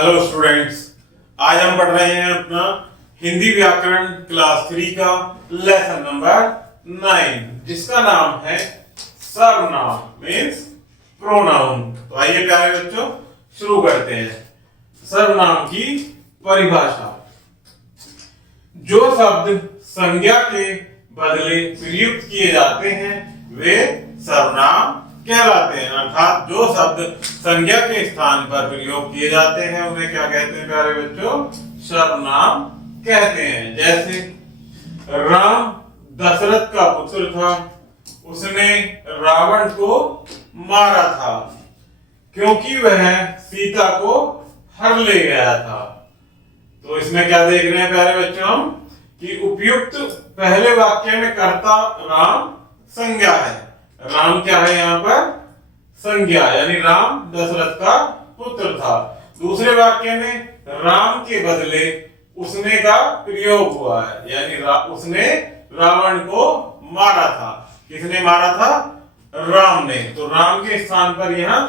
Hello students, आज हम पढ़ रहे हैं अपना हिंदी व्याकरण क्लास 3 का लेसन नंबर 9 जिसका नाम है सर्वनाम मीन्स प्रोनाउन। तो आइए प्यारे बच्चों शुरू करते हैं। सर्वनाम की परिभाषा। जो शब्द संज्ञा के बदले प्रयुक्त किए जाते हैं वे सर्वनाम कहलाते हैं। अर्थात जो शब्द संज्ञा के स्थान पर प्रयोग किए जाते हैं उन्हें क्या कहते हैं प्यारे बच्चों? सर्वनाम कहते हैं। जैसे राम दशरथ का पुत्र था, उसने रावण को मारा था क्योंकि वह सीता को हर ले गया था। तो इसमें क्या देख रहे हैं प्यारे बच्चों हम कि उपयुक्त पहले वाक्य में कर्ता राम संज्ञा है। राम क्या है यहाँ पर? संज्ञा, यानी राम दशरथ का पुत्र था। दूसरे वाक्य में राम के बदले उसने का प्रयोग हुआ है, यानी उसने रावण को मारा था। किसने मारा था? राम ने। तो राम के स्थान पर यहाँ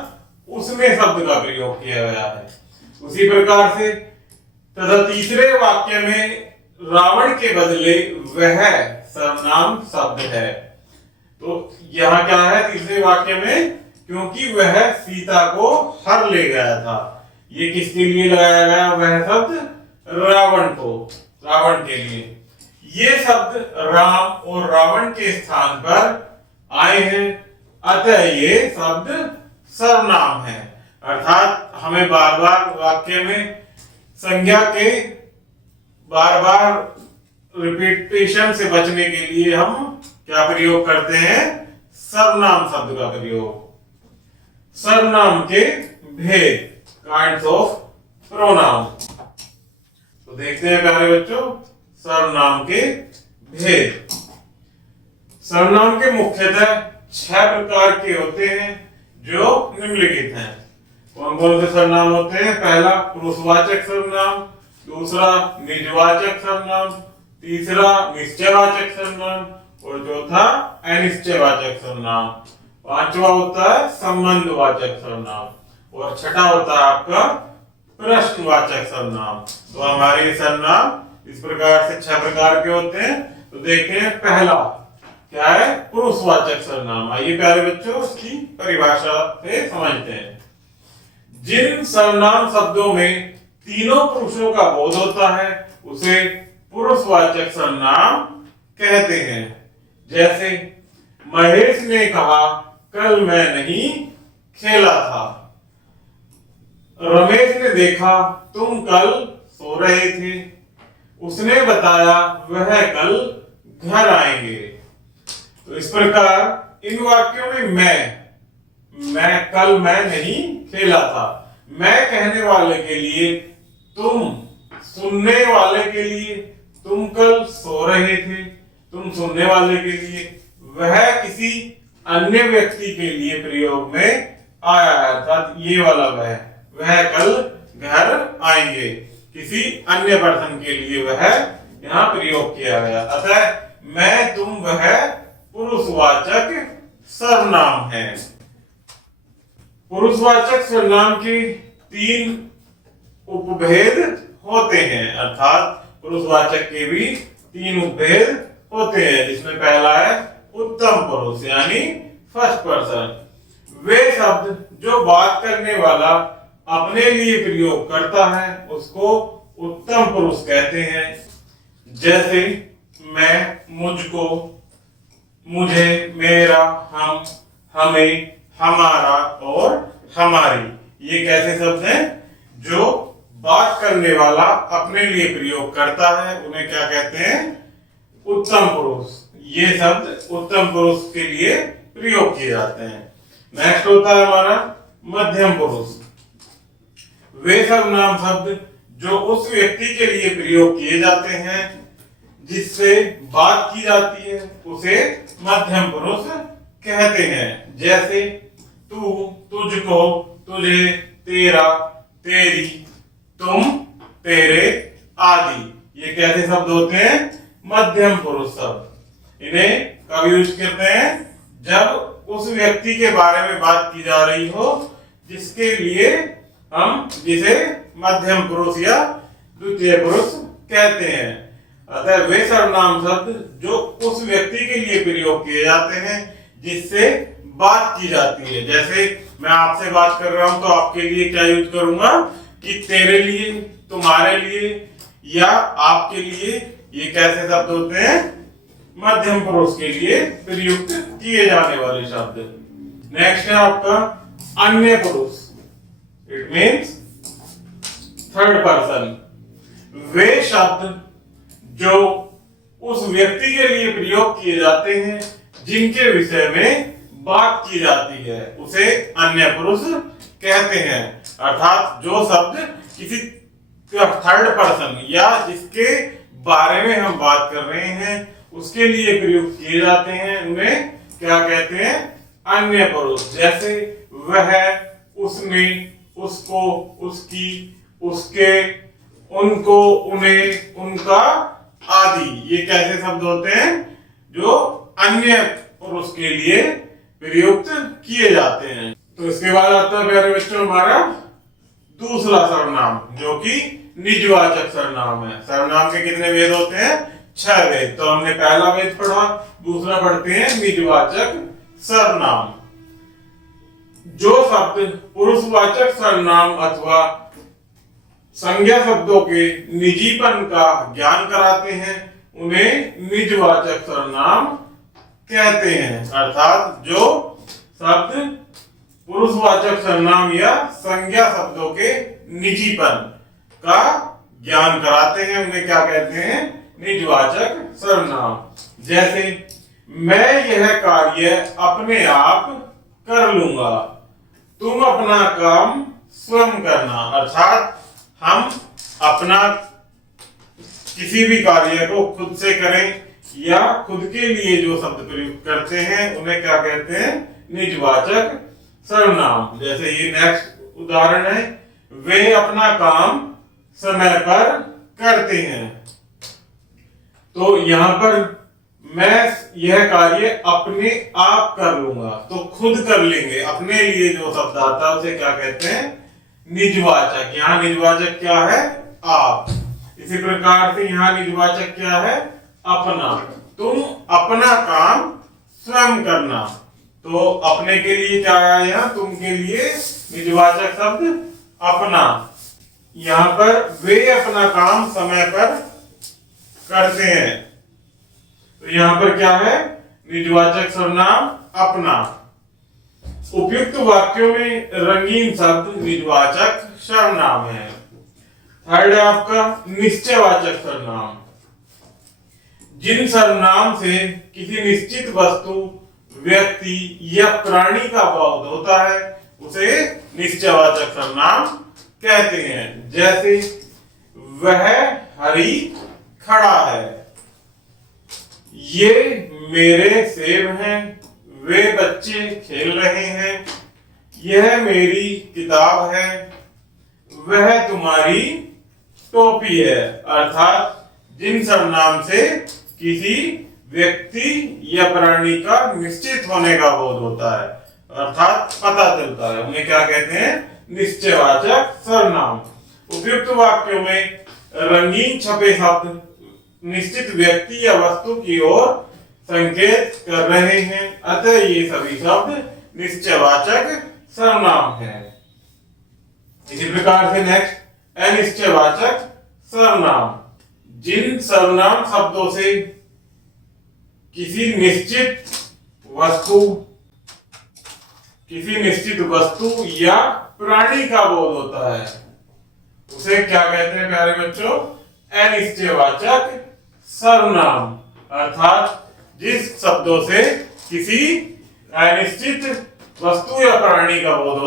उसने शब्द का प्रयोग किया गया है। उसी प्रकार से तथा तीसरे वाक्य में रावण के बदले वह सर्वनाम शब्द है। तो यहाँ क्या है तीसरे वाक्य में? क्योंकि वह सीता को हर ले गया था। ये किसके लिए लगाया गया वह शब्द? रावण को, रावण के लिए। ये शब्द राम और रावण के स्थान पर आए हैं, अतः ये शब्द सर्वनाम है। अर्थात हमें बार बार वाक्य में संज्ञा के बार बार रिपीटेशन से बचने के लिए हम क्या प्रयोग करते हैं? सर्वनाम शब्द का प्रयोग। सर्वनाम के भेद, काइंड्स ऑफ प्रोनाउन। तो देखते हैं प्यारे बच्चों सर्वनाम के भेद। सर्वनाम के मुख्यतः 6 प्रकार के होते हैं जो निम्नलिखित हैं। कौन कौन से सर्वनाम होते हैं? पहला पुरुषवाचक सर्वनाम, दूसरा निजवाचक सर्वनाम, तीसरा निश्चयवाचक सर्वनाम और चौथा अनिश्चयवाचक सर्वनाम। पांचवा होता है संबंधवाचक सर्वनाम और छठा होता है आपका प्रश्नवाचक सर्वनाम। तो हमारे सर्वनाम इस प्रकार से 6 प्रकार के होते हैं। तो देखते हैं पहला क्या है? पुरुषवाचक सर्वनाम। आइए प्यारे बच्चों इसकी परिभाषा से समझते हैं। जिन सर्वनाम शब्दों में तीनों पुरुषों का बोध होता है उसे पुरुषवाचक सर्वनाम कहते हैं। जैसे महेश ने कहा कल मैं नहीं खेला था। रमेश ने देखा तुम कल सो रहे थे। उसने बताया वह कल घर आएंगे। तो इस प्रकार इन वाक्यों में मैं नहीं खेला था। मैं कहने वाले के लिए, तुम सुनने वाले के लिए, तुम कल सो रहे थे, तुम सुनने वाले के लिए, वह किसी अन्य व्यक्ति के लिए प्रयोग में आया है। अर्थात ये वाला वह कल घर आएंगे, किसी अन्य पर्सन के लिए वह यहाँ प्रयोग किया गया। अतः मैं, तुम, वह पुरुषवाचक सर्वनाम है। पुरुषवाचक सर्वनाम के 3 उपभेद होते हैं। अर्थात पुरुषवाचक के भी 3 उपभेद होते हैं, जिसमें पहला है उत्तम पुरुष यानी फर्स्ट पर्सन। वे शब्द जो बात करने वाला अपने लिए प्रयोग करता है उसको उत्तम पुरुष कहते हैं। जैसे मैं, मुझको, मुझे, मेरा, हम, हमें, हमारा और हमारी। ये कैसे शब्द हैं? जो बात करने वाला अपने लिए प्रयोग करता है उन्हें क्या कहते हैं? उत्तम पुरुष। ये शब्द उत्तम पुरुष के लिए प्रयोग किए जाते हैं। नेक्स्ट होता है हमारा मध्यम पुरुष। वे सर्वनाम शब्द जो उस व्यक्ति के लिए प्रयोग किए जाते हैं जिससे बात की जाती है उसे मध्यम पुरुष कहते हैं। जैसे तू, तुझको, तुझे, तेरा, तेरी, तुम, तेरे आदि। ये कैसे शब्द होते हैं? मध्यम पुरुष शब्द। इन्हें कब यूज करते हैं? जब उस व्यक्ति के बारे में बात की जा रही हो जिसके लिए हम जिसे मध्यम पुरुष या द्वितीय पुरुष कहते हैं। अतः वे सर्वनाम शब्द जो उस व्यक्ति के लिए प्रयोग किए जाते हैं जिससे बात की जाती है। जैसे मैं आपसे बात कर रहा हूं तो आपके लिए क्या यूज करूंगा कि तेरे लिए, तुम्हारे लिए या आपके लिए। ये कैसे शब्द होते हैं? मध्यम पुरुष के लिए प्रयुक्त किए जाने वाले शब्द। नेक्स्ट है आपका अन्य पुरुष। It means third person. वे शब्द जो उस व्यक्ति के लिए प्रयोग किए जाते हैं जिनके विषय में बात की जाती है उसे अन्य पुरुष कहते हैं। अर्थात जो शब्द किसी थर्ड पर्सन या जिसके बारे में हम बात कर रहे हैं उसके लिए प्रयुक्त किए जाते हैं उन्हें क्या कहते हैं? अन्य पुरुष। जैसे वह, उसने, उसको, उसकी, उसके, उनको, उन्हें, उनका आदि। ये कैसे शब्द होते हैं जो अन्य पुरुष के लिए प्रयुक्त किए जाते हैं। तो इसके बाद आता है प्यारे बच्चों हमारा दूसरा सर्वनाम जो कि निजवाचक सर्वनाम है। सर्वनाम के कितने भेद होते हैं? 6 भेद। तो हमने पहला भेद पढ़ा, दूसरा पढ़ते हैं निजवाचक सर्वनाम। जो शब्द पुरुषवाचक सर्वनाम अथवा संज्ञा शब्दों के निजीपन का ज्ञान कराते हैं उन्हें निजवाचक सर्वनाम कहते हैं। अर्थात जो शब्द पुरुषवाचक सर्वनाम या संज्ञा शब्दों के निजीपन का ज्ञान कराते हैं उन्हें क्या कहते हैं? निजवाचक सर्वनाम। जैसे मैं यह कार्य अपने आप कर लूंगा, तुम अपना काम स्वयं करना। अर्थात हम अपना किसी भी कार्य को खुद से करें या खुद के लिए जो शब्द प्रयुक्त करते हैं उन्हें क्या कहते हैं? निजवाचक सर्वनाम। जैसे ये नेक्स्ट उदाहरण है, वे अपना काम समय पर करते हैं। तो यहां पर मैं यह कार्य अपने आप कर लूंगा, तो खुद कर लेंगे। अपने लिए जो शब्द आता है उसे क्या कहते हैं? निजवाचक। यहाँ निजवाचक क्या है? आप। इसी प्रकार से यहाँ निजवाचक क्या है? अपना। तुम अपना काम स्वयं करना। तो अपने के लिए क्या आया यहाँ? तुम के लिए निजवाचक शब्द अपना। यहाँ पर वे अपना काम समय पर करते हैं। तो यहाँ पर क्या है? निजवाचक सर्वनाम अपना। उपयुक्त वाक्यों में रंगीन शब्द निजवाचक सर्वनाम है। थर्ड है आपका निश्चयवाचक सर्वनाम। जिन सर्वनाम से किसी निश्चित वस्तु, व्यक्ति या प्राणी का बोध होता है उसे निश्चयवाचक सर्वनाम कहते हैं। जैसे वह हरी खड़ा है, ये मेरे सेब हैं, वे बच्चे खेल रहे हैं, यह मेरी किताब है, वह तुम्हारी टोपी है। अर्थात जिन सर्वनाम से किसी व्यक्ति या प्राणी का निश्चित होने का बोध होता है अर्थात पता चलता है उन्हें क्या कहते हैं? निश्चयवाचक सर्वनाम। उपयुक्त वाक्यों में रंगीन छपे शब्द निश्चित व्यक्ति या वस्तु की ओर संकेत कर रहे हैं, अतः ये सभी शब्द निश्चयवाचक सर्वनाम है। इसी प्रकार से नेक्स्ट अनिश्चयवाचक सर्वनाम। जिन सर्वनाम शब्दों से किसी निश्चित वस्तु या प्राणी का बोध होता है उसे क्या कहते हैं प्यारे बच्चों? अनिश्चयवाचक सर्वनाम। अर्थात जिस शब्दों से किसी अनिश्चित वस्तु या प्राणी का बोध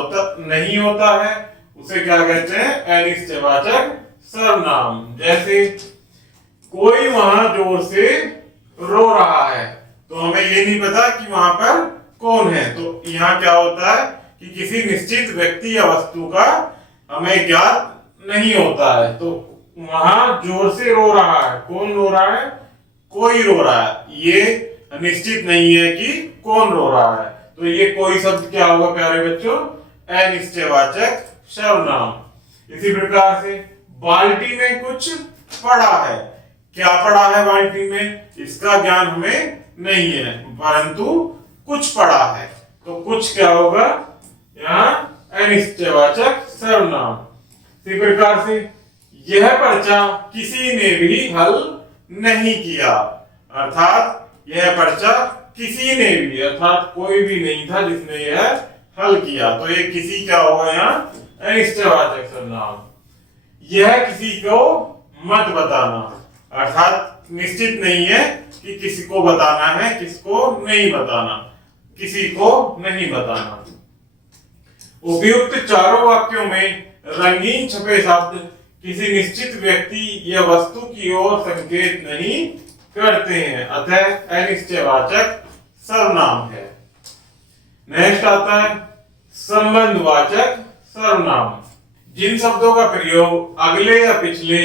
नहीं होता है उसे क्या कहते हैं? अनिश्चयवाचक सर्वनाम। जैसे कोई वहां जोर से रो रहा है, तो हमें ये नहीं पता कि वहां पर कौन है, तो यहाँ क्या होता है कि किसी निश्चित व्यक्ति या वस्तु का हमें ज्ञात नहीं होता है, तो वहां जोर से रो रहा है। कौन रो रहा है? कोई रो रहा है। ये निश्चित नहीं है कि कौन रो रहा है, तो ये कोई शब्द क्या होगा प्यारे बच्चों? अनिश्चयवाचक सर्वनाम। इसी प्रकार से बाल्टी में कुछ पड़ा है, क्या पड़ा है बाल्टी में, इसका ज्ञान हमें नहीं है, परंतु कुछ पड़ा है, तो कुछ क्या होगा, यहाँ अनिश्चयवाचक सर्वनाम। इसी प्रकार से यह पर्चा किसी ने भी हल नहीं किया, अर्थात यह पर्चा किसी ने भी, अर्थात कोई भी नहीं था जिसने यह हल किया, तो ये किसी क्या होगा यहाँ अनिश्चयवाचक सर्वनाम। यह किसी को मत बताना, अर्थात निश्चित नहीं है कि किसी को बताना है, किसको नहीं बताना, किसी को नहीं बताना। उपयुक्त चारों वाक्यों में रंगीन छपे शब्द किसी निश्चित व्यक्ति या वस्तु की ओर संकेत नहीं करते हैं, अतः अनिश्चयवाचक सर्वनाम है। नेक्स्ट आता है संबंधवाचक सर्वनाम। जिन शब्दों का प्रयोग अगले या पिछले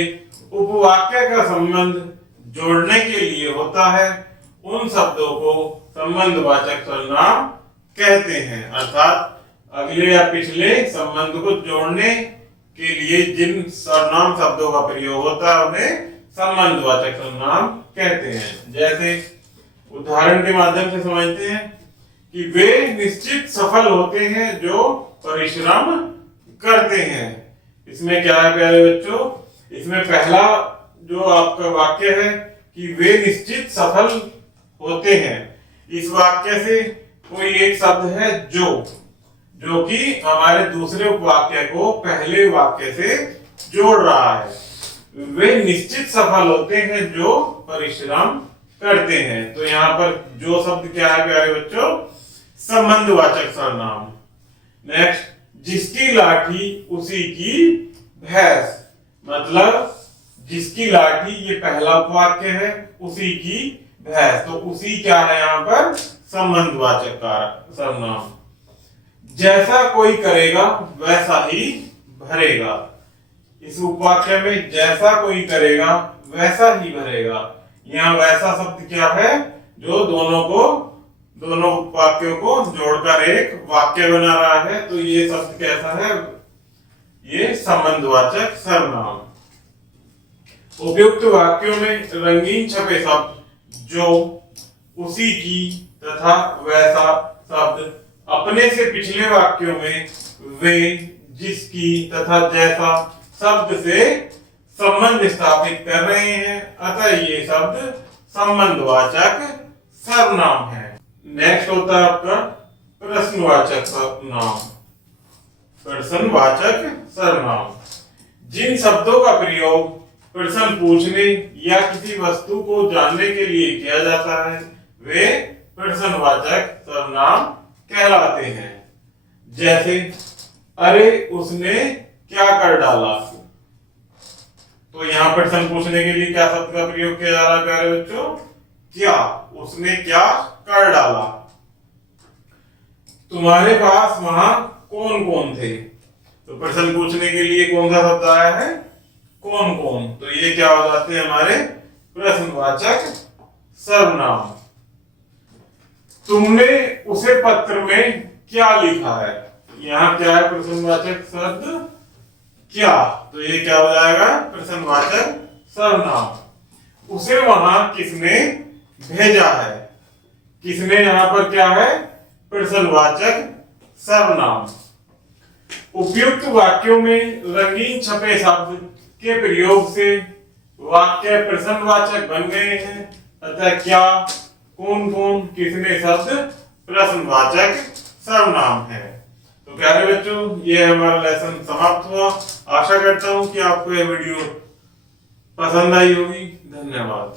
उपवाक्य का संबंध जोड़ने के लिए होता है, उन शब्दों को संबंधवाचक सर्वनाम कहते हैं, अर्थात अगले या पिछले संबंध को जोड़ने के लिए जिन सर्वनाम शब्दों का प्रयोग होता है उन्हें संबंधवाचक सर्वनाम कहते हैं। जैसे उदाहरण के माध्यम से समझते हैं कि वे निश्चित सफल होते हैं जो परिश्रम करते हैं। इसमें क्या है प्यारे बच्चों, इसमें पहला जो आपका वाक्य है कि वे निश्चित सफल होते हैं, इस वाक्य से कोई एक शब्द है जो कि हमारे दूसरे वाक्य को पहले वाक्य से जोड़ रहा है। वे निश्चित सफल होते हैं जो परिश्रम करते हैं, तो यहाँ पर जो शब्द क्या है प्यारे बच्चों, संबंधवाचक सर्वनाम। नेक्स्ट, जिसकी लाठी उसी की भैंस, मतलब जिसकी लाठी, ये पहला वाक्य है, उसी की भैंस, तो उसी क्या है यहाँ पर संबंधवाचक सर्वनाम। जैसा कोई करेगा वैसा ही भरेगा, इस उपवाक्य में जैसा कोई करेगा वैसा ही भरेगा, यहाँ वैसा शब्द क्या है जो दोनों वाक्यों को जोड़कर एक वाक्य बना रहा है, तो ये शब्द कैसा है, ये संबंधवाचक सर्वनाम। उपयुक्त वाक्यों में रंगीन छपे शब्द जो, उसी की तथा वैसा शब्द अपने से पिछले वाक्यों में वे, जिसकी तथा जैसा शब्द से संबंध स्थापित कर रहे हैं, अतः ये शब्द संबंधवाचक सर्वनाम है। नेक्स्ट होता है आपका प्रश्नवाचक सर्वनाम। प्रश्नवाचक सर्वनाम, जिन शब्दों का प्रयोग प्रश्न पूछने या किसी वस्तु को जानने के लिए किया जाता है वे प्रश्नवाचक सर्वनाम कहलाते हैं। जैसे अरे उसने क्या कर डाला, तो यहाँ प्रश्न पूछने के लिए क्या शब्द का प्रयोग किया जा रहा है प्यारे बच्चों, क्या, उसने क्या कर डाला। तुम्हारे पास वहां कौन कौन थे, तो प्रश्न पूछने के लिए कौन सा शब्द आया है, कौन कौन, तो ये क्या हो जाते हैं हमारे प्रश्नवाचक सर्वनाम। तुमने उसे पत्र में क्या लिखा है, यहाँ क्या है प्रश्नवाचक शब्द क्या, तो ये क्या हो जाएगा प्रश्नवाचक सर्वनाम। उसे वहां किसने भेजा है, किसने यहाँ पर क्या है प्रश्नवाचक सर्वनाम। उपयुक्त वाक्यों में रंगीन छपे शब्द के प्रयोग से वाक्य प्रश्नवाचक बन गए हैं, अतः क्या, कौन कौन, किसने शब्द प्रश्नवाचक सर्वनाम है। तो प्यारे बच्चों, ये हमारा लेसन समाप्त हुआ। आशा करता हूँ कि आपको यह वीडियो पसंद आई होगी। धन्यवाद।